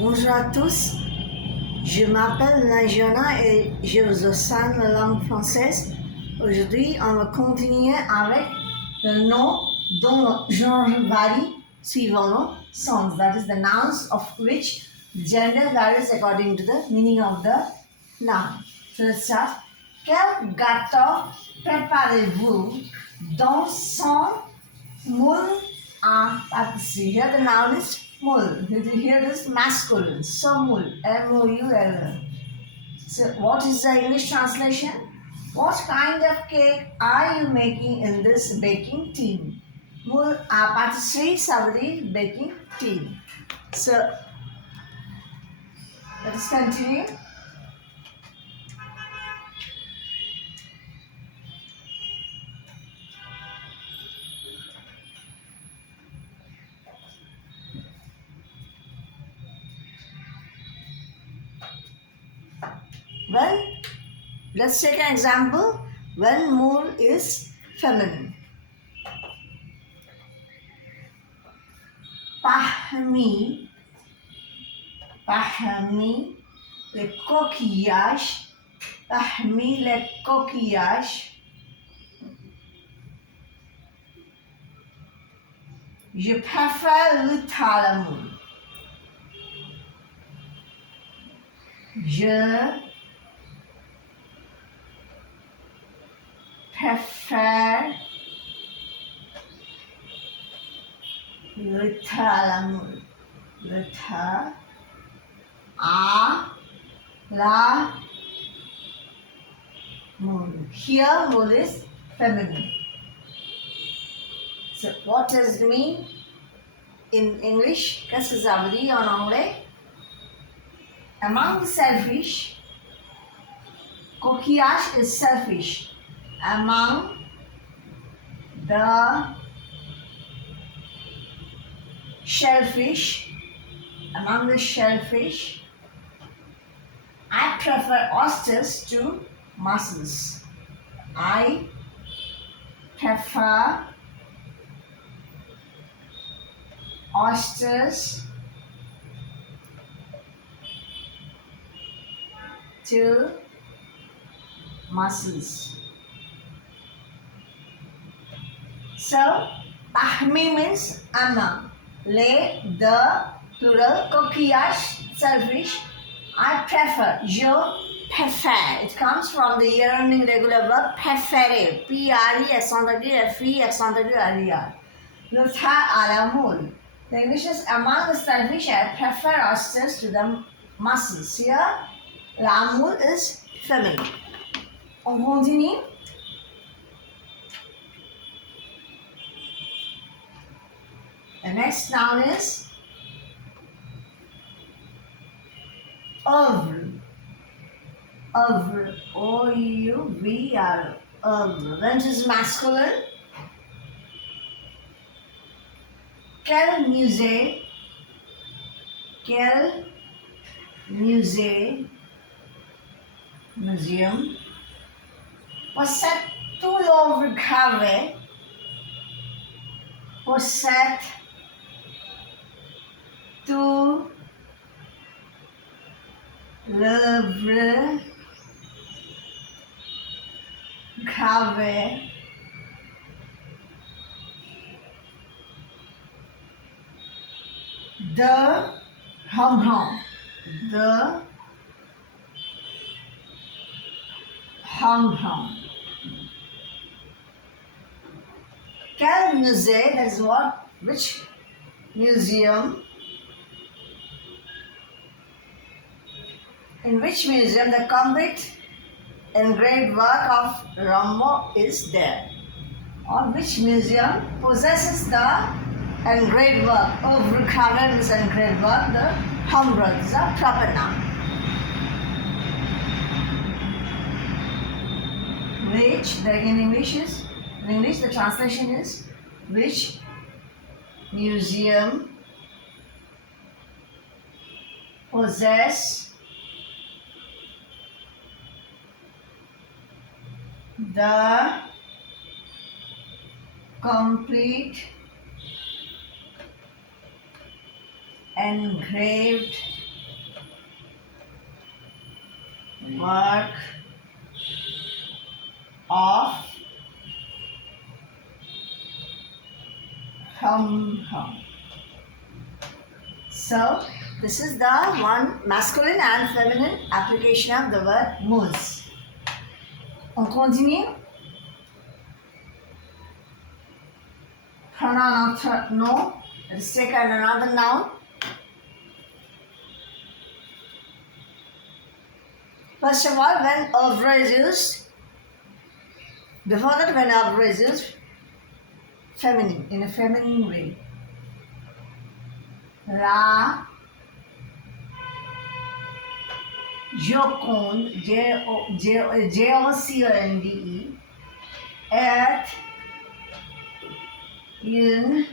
Bonjour à tous, je m'appelle Najana et je vous enseigne la langue française. Aujourd'hui, on va continuer avec le nom dont le genre varie suivant le sens. That is the nouns of which gender varies according to the meaning of the noun. So let's start. Quel gâteau préparez-vous dans son moule à pâtisserie? Here the noun is moule. Here it is masculine. So moule. M-O-U-L-E. So what is the English translation? What kind of cake are you making in this baking team? Moule à pâtisserie, ça veut dire baking team. So let us continue. Well, let's take an example when moule is feminine. Parmi les coquillages, parmi les coquillages, je préfère le thalamoule. Je préfère le thalamoule. Le tha à la moule. Here moule is feminine. So what does it mean in English? Qu'est-ce que ça veut dire en anglais? Among the selfish, coquillage is selfish. Among the shellfish, I prefer oysters to mussels. I prefer oysters to mussels. So, parmi means among. Les, the, plural, coquillage, selfish. I prefer, je préfère. It comes from the year-ending regular verb préférer. P-R-E, accent aigu, F-E, accent aigu, R-E-R. Le tha à la moule. The English is among the selfish, I prefer oysters to the mussels. Here, la moule is feminine. On continue. The next noun is oeuvre. Oeuvre. O-U-V-R. Oeuvre. When it is masculine, quel musée museum possède tout l'œuvre gravée, possède tout l'œuvre gravée de Rembrandt. Quel musée, that is what, which museum, in which museum the complete engraved work of Rembrandt is there? Or which museum possesses the engraved work of recovered this engraved work, the Rembrandt is a proper noun. Which, in English the translation is which museum possess the complete engraved work of home. So this is the one masculine and feminine application of the word moose. On continue. Pronoun of no. Let's take another noun. First of all, when over is used, before that when over is used, feminine, in a feminine way. La Joconde, Joconde, est une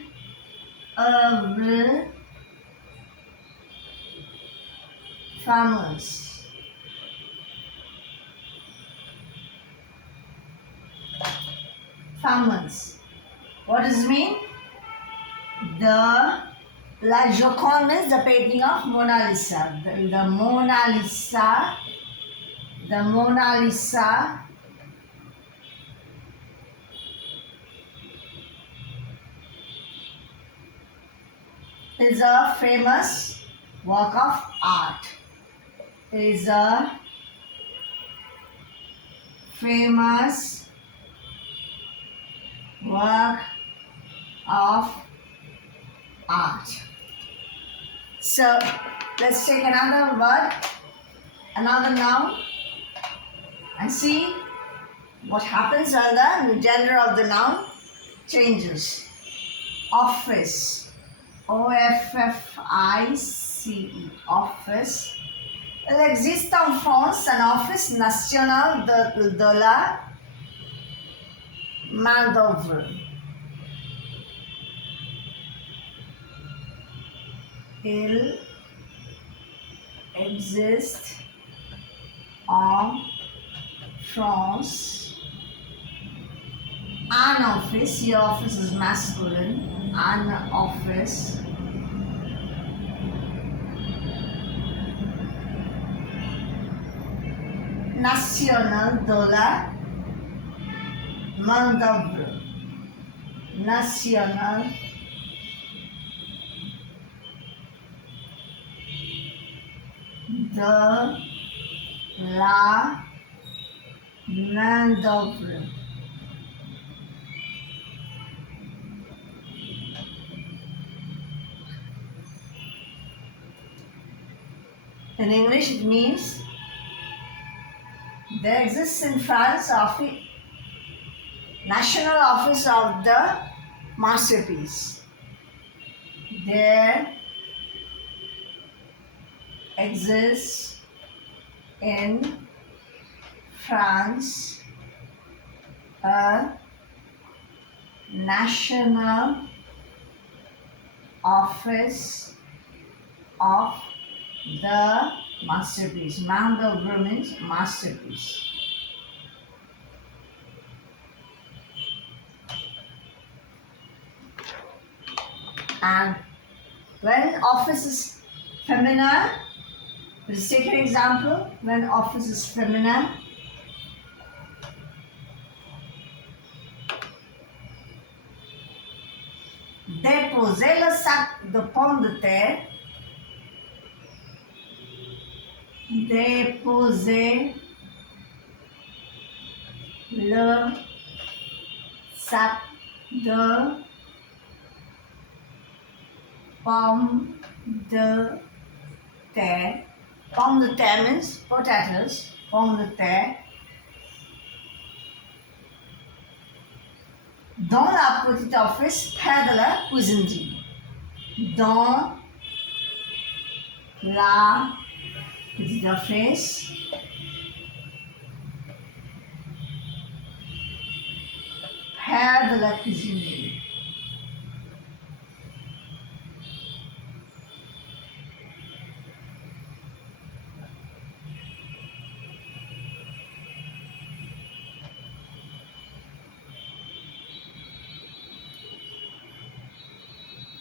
œuvre fameuse. Famous. What does it mean? La Joconde means the painting of Mona Lisa. The Mona Lisa is a famous work of art. Is a famous work of art. So let's take another word, another noun, and see what happens when the gender of the noun changes. Office, O-F-F-I-C-E, office. Il existe en France un office national de la main-d'œuvre. Il existe en France an office, your office is masculine, an office national de la main-d'œuvre. National de la main-d'œuvre. In English, it means there exists in France National Office of the Masterpiece. There exists in France a National Office of the Masterpiece. Main-d'œuvre means masterpiece. And when office is feminine, let's take an example. When office is feminine, déposer le sac de pommes de terre. Déposer le sac de pommes de terre. Pommes de terre means potatoes. Pommes de terre. Dans la petite office près de la cuisinerie. Dans la petite office près de la cuisinerie.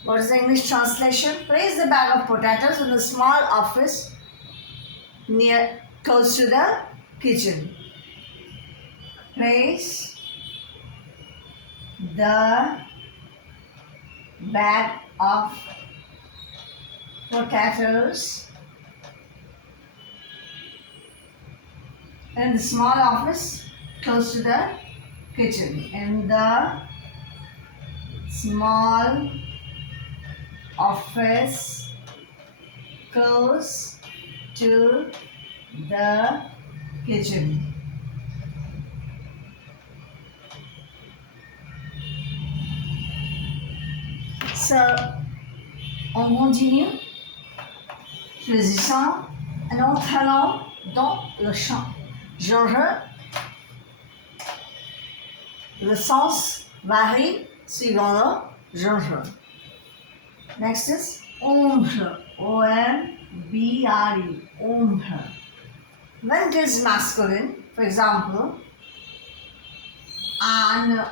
What is the English translation? Place the bag of potatoes in the small office close to the kitchen. Place the bag of potatoes in the small office close to the kitchen. In the small office close to the kitchen. So, on continue, choisissant et entraînant dans le champ. Genre, le sens varie suivant le genre. Next is ombre, O-M-B-R-E, ombre. When it is masculine, for example, an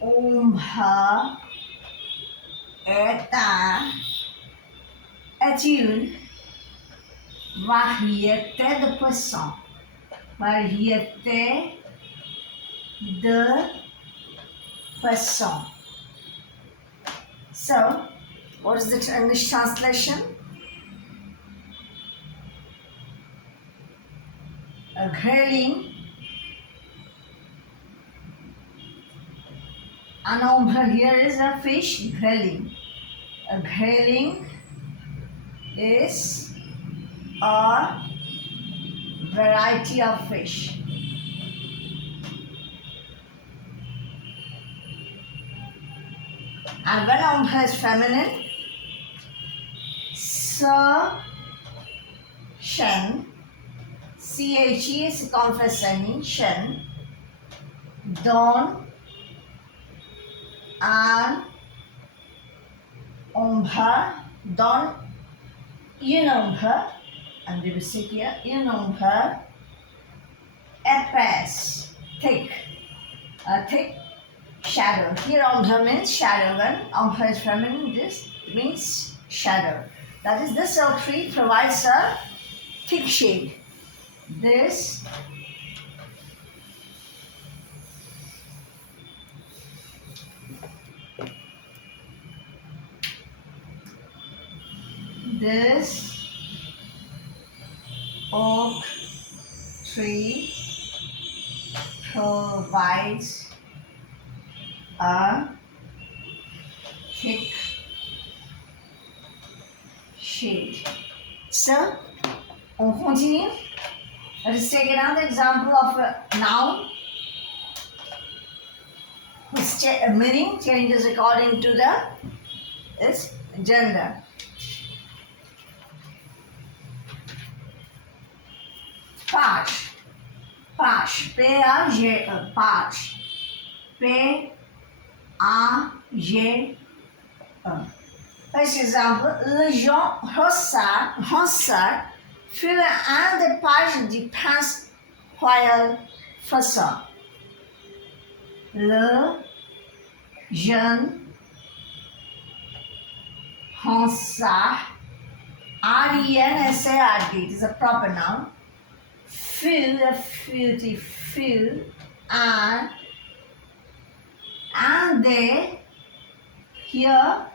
ombre est une variété de poisson. Variété de poisson. So, what is the English translation? A grayling. An ombre here is a fish, grayling. A grayling is a variety of fish. And when ombre is feminine, shen, C-H-E is confessing, shen, don, and ombre, don, une ombre, and we will see here, une ombre, épaisse, thick, a thick shadow. Here ombre means shadow, when ombre is feminine, this means shadow. That is, this silk tree provides a thick shade. This oak tree provides a thick shade. So, on continue. Let us take another example of a noun whose meaning changes according to its gender. Page, page, P-A-G-E, page, P-A-G-E. Par exemple, le Jean Ronsard fut un des pages du prince royal François. Le jeune Ronsard, R-E-N-S-A-R-D, it is a proper noun, fut and they, here,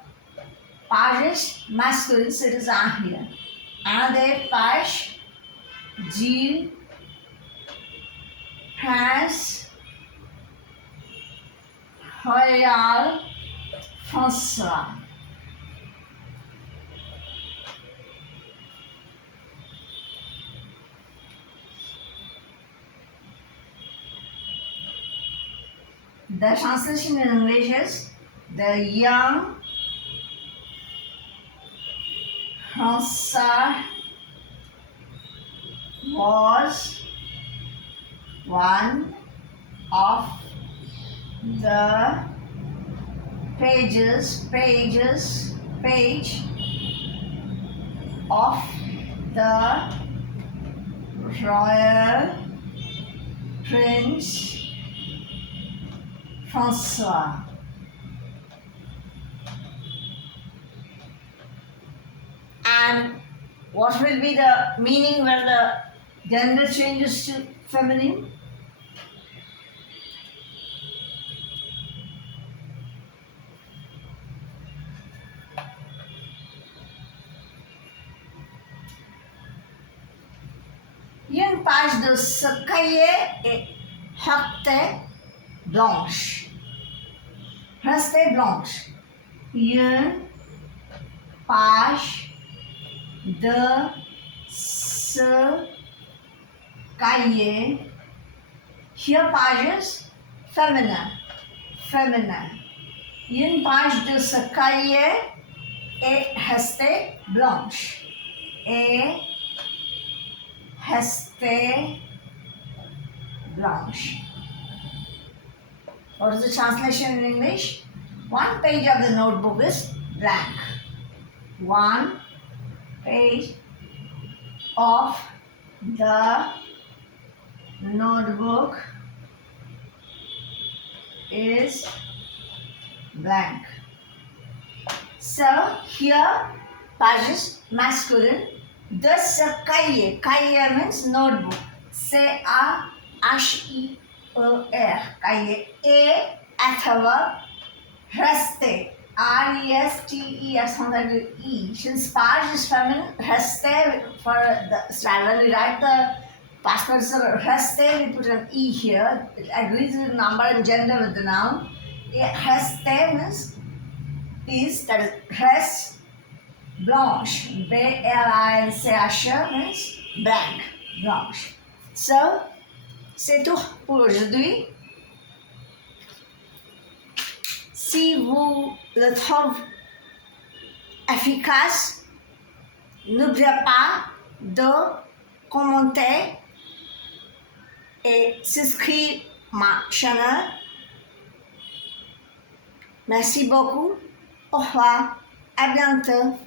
pages masculine, so it is on here. And they page du prince royal François. The translation in English is the young Ronsard was one of the page of the royal prince François. And what will be the meaning when the gender changes to féminine. Il y a une page de ce cahier et restez blanche. Restez blanche. Il y a une page de ce cahier. Here pages féminin. Féminin. Il y a une page de ce cahier et restez blanche. Et restez blanche. What is the translation in English? One page of the notebook is blank. One page of the notebook is blank. So here pages masculine. De ce cahier. Cahier means notebook. C-A-H-I-E-R. Cahier. Et अथवा reste. R-E-S-T-E-S on the E. Since page is feminine, reste for the standard. We write the past participle reste. We put an E here. It agrees with number and gender with the noun. Reste means is, that is reste blanche. B-L-I-N-C-H means blank. Blanche. So, c'est tout pour aujourd'hui. Si vous le trouvez efficace, n'oubliez pas de commenter et souscrire ma chaîne. Merci beaucoup. Au revoir. À bientôt.